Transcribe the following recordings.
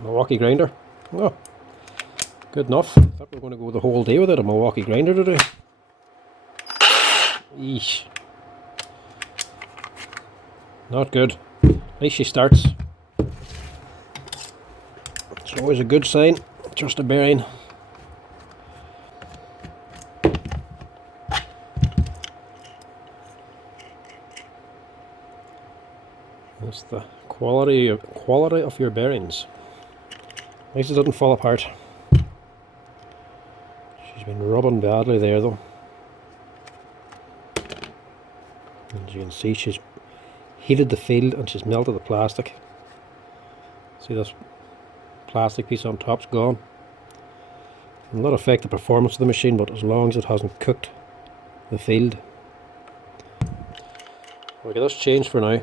Milwaukee grinder. Oh, good enough. Thought we were going to go the whole day with it, a Milwaukee grinder today. Eesh. Not good. At least she starts. It's always a good sign. Just a bearing. That's the quality of your bearings. At least it doesn't fall apart. She's been rubbing badly there though. As you can see, she's heated the field and she's melted the plastic. See, this plastic piece on top's gone. It'll not affect the performance of the machine, but as long as it hasn't cooked the field. We'll get this changed for now.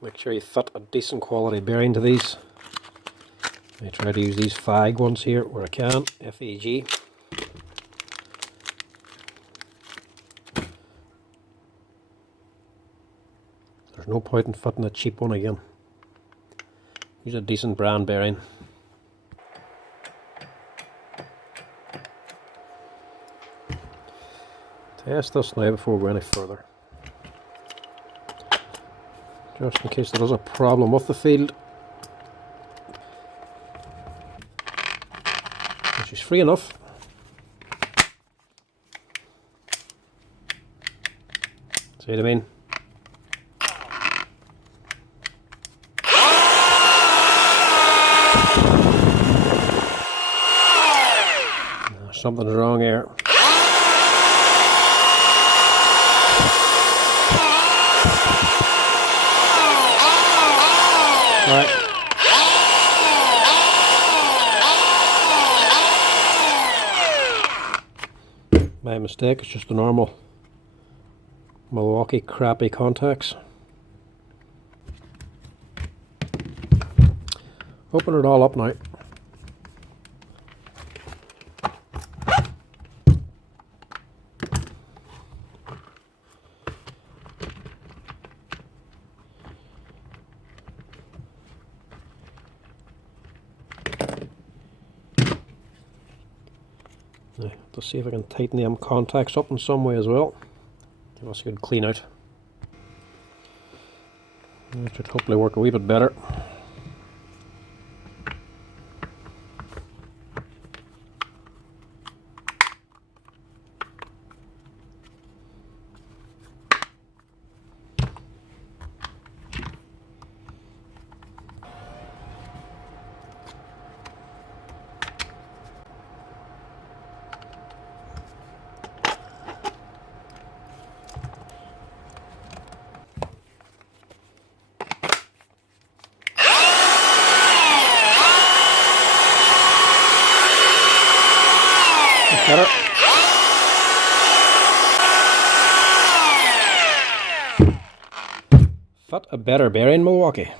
Make sure you fit a decent quality bearing to these. I try to use these FAG ones here where I can, FAG. There's no point in fitting a cheap one again. Use a decent brand bearing. Test this now before we go any further. Just in case there is a problem with the field. She's free enough. See what I mean? Something's wrong here. Right. My mistake, it's just the normal Milwaukee crappy contacts. Open it all up now. Now, to see if I can tighten them contacts up in some way as well. Give us a good clean out. That should hopefully work a wee bit better. Better. Fit a better bearing, Milwaukee.